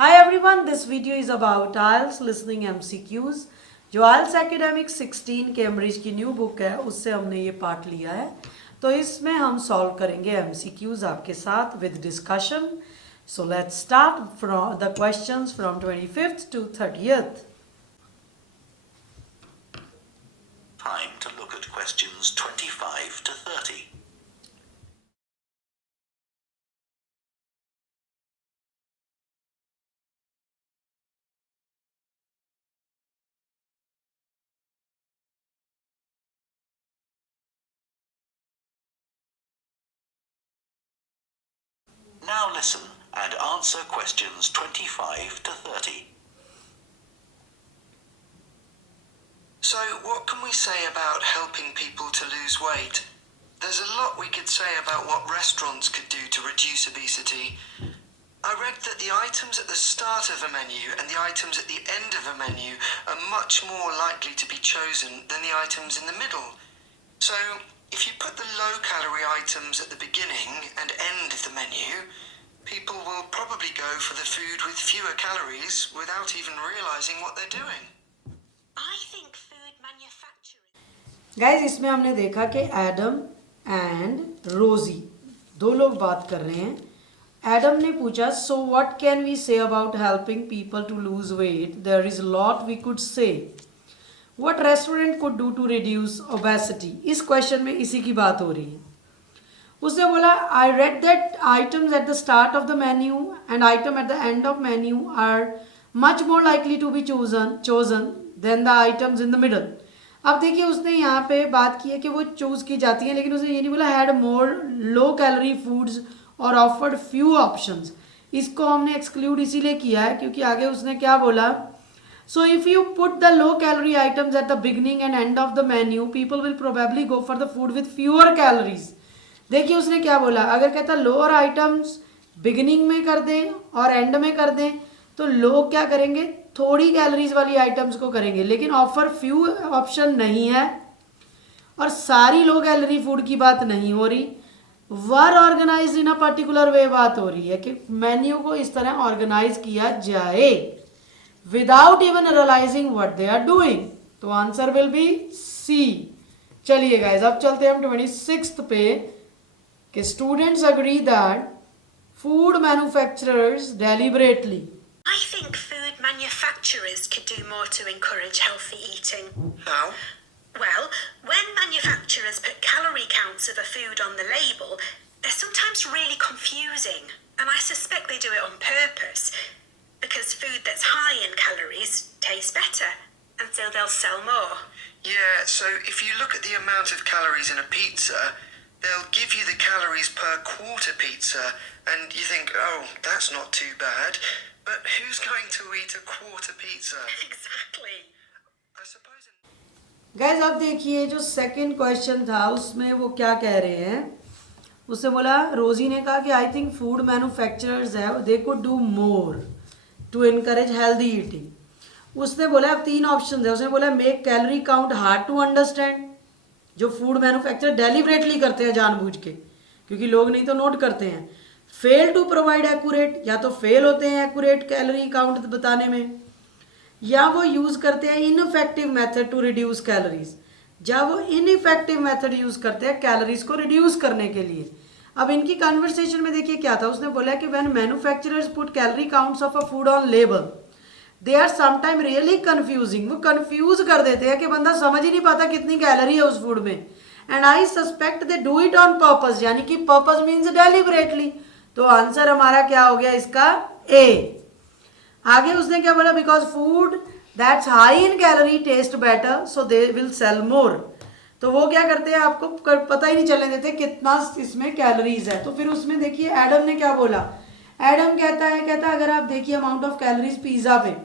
Hi everyone, this video is about IELTS listening MCQs. जो IELTS Academic 16 Cambridge की new book है उससे हमने ये पार्ट लिया है, तो इसमें हम सॉल्व करेंगे MCQs आपके साथ with discussion. So let's start from the questions from 25th to 30th. Time to look at questions 25 to 30. Now listen and answer questions 25 to 30. So, what can we say about helping people to lose weight? There's a lot we could say about what restaurants could do to reduce obesity. I read that the items at the start of a menu and the items at the end of a menu are much more likely to be chosen than the items in the middle. So, if you put the low-calorie items at the beginning and end of the menu, people will probably go for the food with fewer calories without even realizing what they're doing. I think food manufacturing. Guys, इसमें हमने देखा कि Adam and रोजी दो लोग बात कर रहे हैं. एडम ने पूछा, so what can we say about helping people to lose weight? There is lot we could say. What restaurant could do to reduce obesity? इस क्वेश्चन में इसी की बात हो रही है. उसने बोला, I read that items at the start of the menu and item at the end of menu are much more likely to be chosen than the items in the middle. अब देखिए, उसने यहाँ पे बात की है कि वो चूज़ की जाती हैं, लेकिन उसने ये नहीं बोला had more low calorie foods और ऑफर्ड फ्यू ऑप्शंस. इसको हमने एक्सक्लूड इसीलिए किया है क्योंकि आगे उसने क्या बोला, so if you put the low calorie items at the beginning and end of the menu people will probably go for the food with fewer calories. देखिए उसने क्या बोला, अगर कहता लोअर आइटम्स बिगनिंग में कर दें और एंड में कर दें तो लोग क्या करेंगे, थोड़ी कैलोरीज वाली आइटम्स को करेंगे, लेकिन ऑफर फ्यू ऑप्शन नहीं है और सारी लो कैलोरी फूड की बात नहीं हो रही. वर organise in a particular way बात हो रही है कि मेन्यू को इस तरह ऑर्गेनाइज किया जाए without even realising what they are doing. तो आंसर विल बी सी. चलिए गाइस, अब चलते हैं हम 26th पे कि students agree that food manufacturers deliberately. I think food manufacturers could do more to encourage healthy eating. How? Well, when manufacturers put calorie counts of a food on the label, they're sometimes really confusing, and I suspect they do it on purpose, because food that's high in calories tastes better, and so they'll sell more. Yeah, so if you look at the amount of calories in a pizza, they'll give you the calories per quarter pizza, and you think, oh, that's not too bad. But who's going to eat a quarter pizza? Exactly. I suppose. Guys अब देखिए, जो second question था उसमें वो क्या कह रहे हैं. उसने बोला, रोजी ने कहा कि आई थिंक फूड मैन्युफैक्चरर्स है they could do more to encourage healthy eating. उसने बोला अब तीन ऑप्शन है. उसने बोला make calorie count hard to understand, जो फूड मैन्युफैक्चरर डेलिबरेटली करते हैं जानबूझ के, क्योंकि लोग नहीं तो नोट करते हैं. फेल टू प्रोवाइड एक्यूरेट, या तो फेल होते हैं एक्यूरेट कैलोरी काउंट बताने में, या वो यूज़ करते हैं ineffective method to reduce calories, या वो इनइफेक्टिव मेथड यूज़ करते हैं कैलोरीज को रिड्यूस करने के लिए. अब इनकी कन्वर्सेशन में देखिए क्या था. उसने बोला कि when manufacturers put calorie counts of a food on label they are sometime really confusing. वो कन्फ्यूज कर देते हैं कि बंदा समझ ही नहीं पाता कितनी कैलोरी है उस फूड में. And I suspect they do it on purpose, यानी कि पर्पज मीन्स डेलिबरेटली. तो आंसर हमारा क्या हो गया इसका, ए. आगे उसने क्या बोला, because food that's high in calorie taste better so they will sell more. तो वो क्या करते हैं, आपको पता ही नहीं चलने देते कितना इसमें कैलोरीज है. तो फिर उसमें देखिए एडम ने क्या बोला. एडम कहता अगर आप देखिए अमाउंट ऑफ कैलोरीज पिज्जा पे,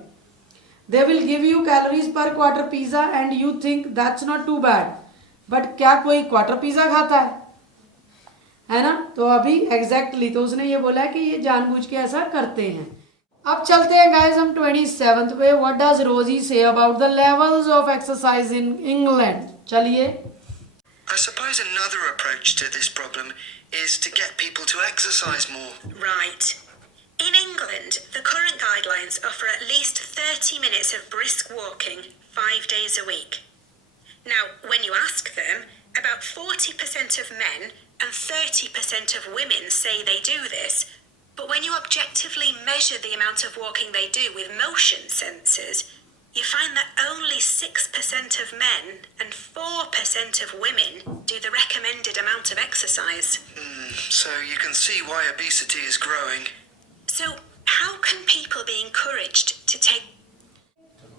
they will give you calories per quarter pizza and you think that's not too bad. But क्या कोई क्वार्टर पिज्जा खाता है ना? तो अभी एग्जैक्टली तो उसने ये बोला कि ये जानबूझ के ऐसा करते हैं. अब चलते हैं गाइस हम 27th पे. व्हाट डज रोजी say about the levels of exercise in England. चलिए. I suppose another approach to this problem is to get people to exercise more. Right. In England, the current guidelines offer at least 30 minutes of brisk walking 5 days a week. Now, when you ask them, about 40% of men and 30% of women say they do this, but when you objectively measure the amount of walking they do with motion sensors, you find that only 6% of men and 4% of women do the recommended amount of exercise. So you can see why obesity is growing. So, how can people be encouraged to take?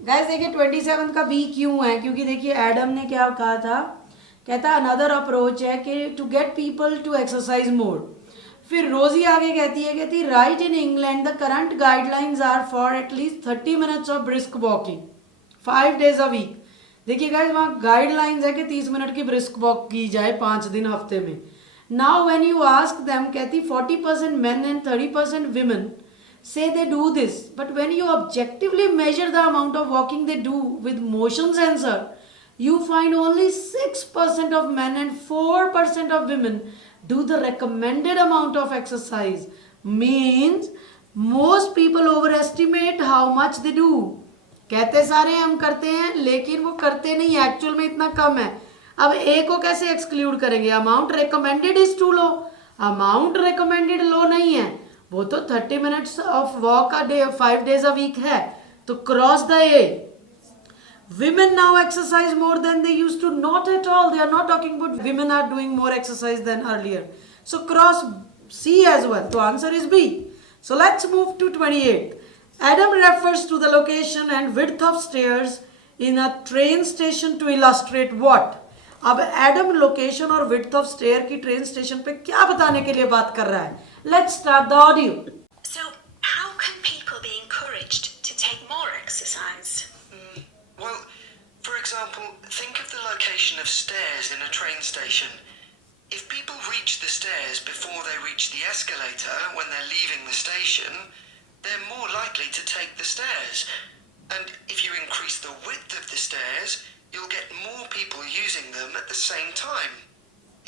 Guys देखिए 27 का B क्यों है, क्योंकि देखिए Adam ने क्या कहा था, कहता अनदर अप्रोच है कि to get people to exercise more. फिर रोजी आगे कहती right in England the current guidelines are for at least 30 minutes of brisk walking 5 days a week. देखिए गाइस वहाँ गाइडलाइंस है कि 30 मिनट की ब्रिस्क वॉक की जाए 5 दिन हफ्ते में. Now when you ask them, कहती 40% men and 30% women say they do this, but when you objectively measure the amount of walking they do with motion sensor, you find only 6% of men and 4% of women do the recommended amount of exercise. Means most people overestimate how much they do. कहते सारे हम करते हैं लेकिन वो करते नहीं, actual में इतना कम है. अब ए को कैसे एक्सक्लूड करेंगे? Amount recommended is too low. Amount recommended low नहीं है, वो तो 30 minutes of walk a day 5 days a week है, तो cross the A. Women now exercise more than they used to. Not at all. They are not talking about women are doing more exercise than earlier. So cross C as well. So answer is B. So let's move to 28. Adam refers to the location and width of stairs in a train station to illustrate what? अब Adam location और width of stair की train station पे क्या बताने के लिए बात कर रहा है? Let's start the audio. So, how can people be encouraged to take more exercise? Well, for example, think of the location of stairs in a train station. If people reach the stairs before they reach the escalator when they're leaving the station, they're more likely to take the stairs. And if you increase the width of the stairs, you'll get more people using them at the same time.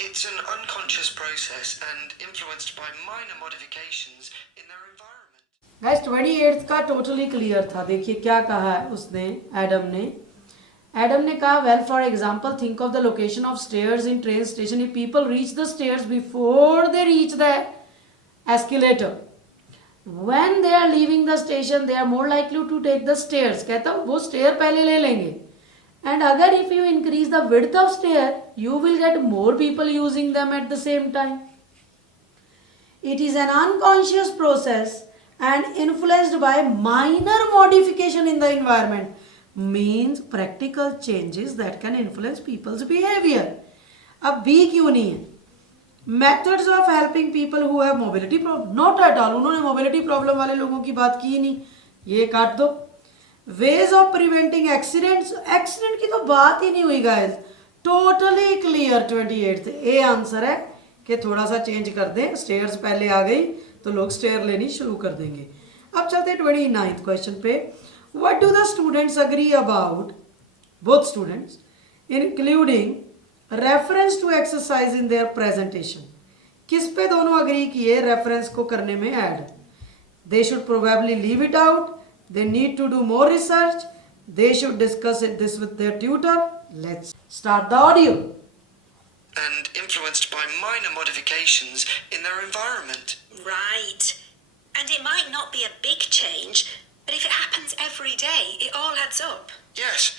It's an unconscious process and influenced by minor modifications in their environment. Guys 28 का totally clear था. देखिए क्या कहा है उसने, Adam ने कहा well for example think of the location of stairs in train station. If people reach the stairs before they reach the escalator, when they are leaving the station they are more likely to take the stairs. कहता वो stair पहले ले लेंगे. And अगर if you increase the width of stair, you will get more people using them at the same time. It is an unconscious process and influenced by minor modification in the environment. Means practical changes that can influence people's behavior. अब B क्यों नहीं है? Methods of helping people who have mobility problem. Not at all. उन्होंने mobility problem वाले लोगों की बात की ही नहीं. ये काट दो. Ways of preventing accidents, accident की तो बात ही नहीं हुई guys. Totally clear 28. A answer है कि थोड़ा सा चेंज कर दें, स्टेयर्स पहले आ गई तो लोग स्टेयर लेनी शुरू कर देंगे. अब चलते हैं 29th क्वेश्चन पे. What do the students agree about, both students, including reference to exercise in their presentation. किस पे दोनों अग्री किए रेफरेंस को करने में add? They should probably leave it out. They need to do more research. They should discuss this with their tutor. Let's start the audio. And influenced by minor modifications in their environment. Right. And it might not be a big change, but if it happens every day, it all adds up. Yes,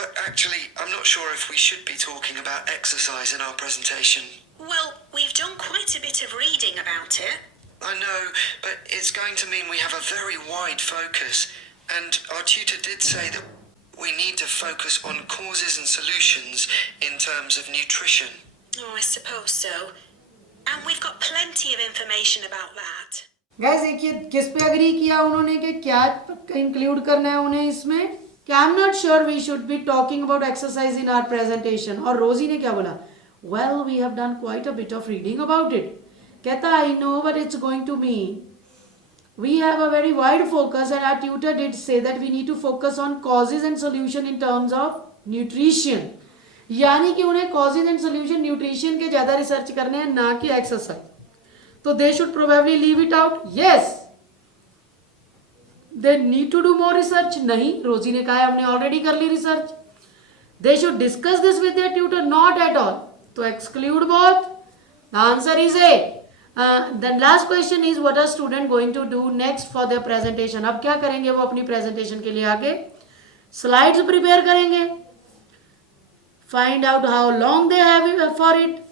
but actually, I'm not sure if we should be talking about exercise in our presentation. Well, we've done quite a bit of reading about it. I know, but it's going to mean we have a very wide focus, and our tutor did say that we need to focus on causes and solutions in terms of nutrition. Oh, I suppose so. And we've got plenty of information about that. Guys देखिए किस पे agree किया उन्होंने कि क्या include करना है उन्हें इसमें. कि I am not sure we should be talking about exercise in our presentation. और रोजी ने क्या बोला? Well we have done quite a bit of reading about it. कहता I know but it's going to mean we have a very wide focus and our tutor did say that we need to focus on causes and solution in terms of nutrition. यानी कि उन्हें causes and solution nutrition के ज्यादा research करने हैं, ना कि exercise. तो they should probably leave it out. Yes, they need to do more research, नहीं, रोजी ने कहा है हमने ऑलरेडी कर ली research. They should discuss this with their tutor, not at all. तो exclude both. The answer is A. The last question is what are student going to do next for their presentation. अब क्या करेंगे वो अपनी presentation के लिए आगे? Slides prepare करेंगे. Find out how long they have for it.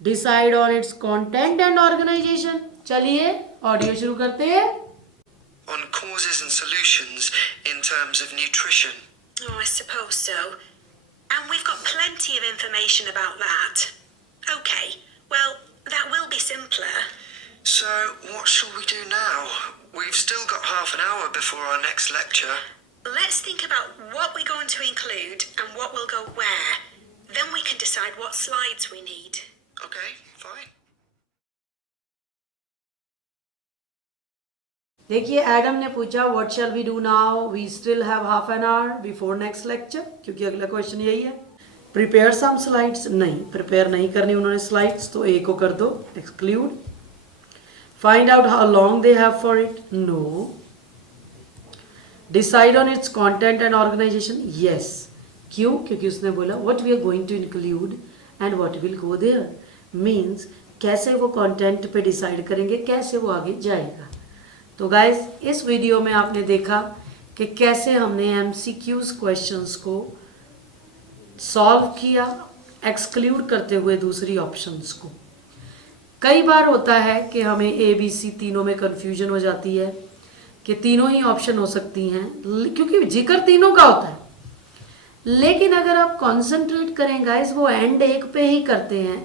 Decide on its content and organization. चलिए ऑडियो शुरू करते हैं. On causes and solutions in terms of nutrition. Oh, I suppose so. And we've got plenty of information about that. Okay, well, that will be simpler. So, what shall we do now? We've still got half an hour before our next lecture. Let's think about what we're going to include and what will go where. Then we can decide what slides we need. Okay, fine. देखिए Adam ने पूछा what shall we do now, we still have half an hour before next lecture, क्योंकि अगला question यही है. Prepare some slides, नहीं prepare नहीं करनी उन्होंने स्लाइड्स, तो ए को कर दो exclude. Find out how long they have for it, no. Decide on its content and organization, yes. क्यों? क्योंकि उसने बोला what we are going to include and what will go there, means कैसे वो कंटेंट पे डिसाइड करेंगे, कैसे वो आगे जाएगा. तो गाइज इस वीडियो में आपने देखा कि कैसे हमने MCQs क्वेश्चंस को सॉल्व किया एक्सक्लूड करते हुए दूसरी ऑप्शंस को. कई बार होता है कि हमें ABC तीनों में कन्फ्यूजन हो जाती है कि तीनों ही ऑप्शन हो सकती हैं, क्योंकि जिक्र तीनों का होता है. लेकिन अगर आप कॉन्सेंट्रेट करें गाइज, वो एंड एक पे ही करते हैं,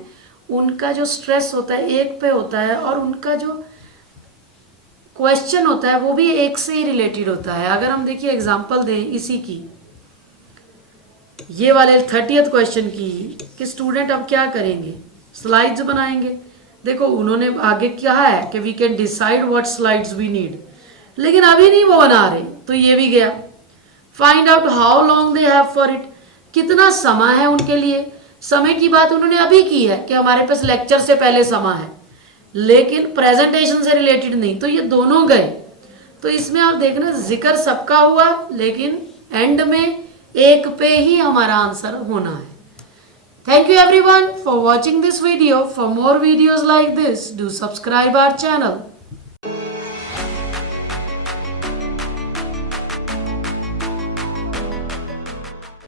उनका जो स्ट्रेस होता है एक पे होता है और उनका जो क्वेश्चन होता है वो भी एक से ही रिलेटेड होता है. अगर हम देखिए एग्जांपल दें इसी की, ये वाले 30th क्वेश्चन की, कि स्टूडेंट अब क्या करेंगे, स्लाइड्स बनाएंगे. देखो उन्होंने आगे क्या है कि we can decide what slides we need, लेकिन अभी नहीं वो बना रहे, तो ये भी गया. Find out how long they have for it, कितना समय है उनके लिए. समय की बात उन्होंने अभी की है कि हमारे पास लेक्चर से पहले समय है, लेकिन प्रेजेंटेशन से रिलेटेड नहीं, तो ये दोनों गए. तो इसमें आप देखना जिक्र सबका हुआ, लेकिन एंड में एक पे ही हमारा आंसर होना है. Thank you everyone for watching this video. For more videos like this do subscribe our channel.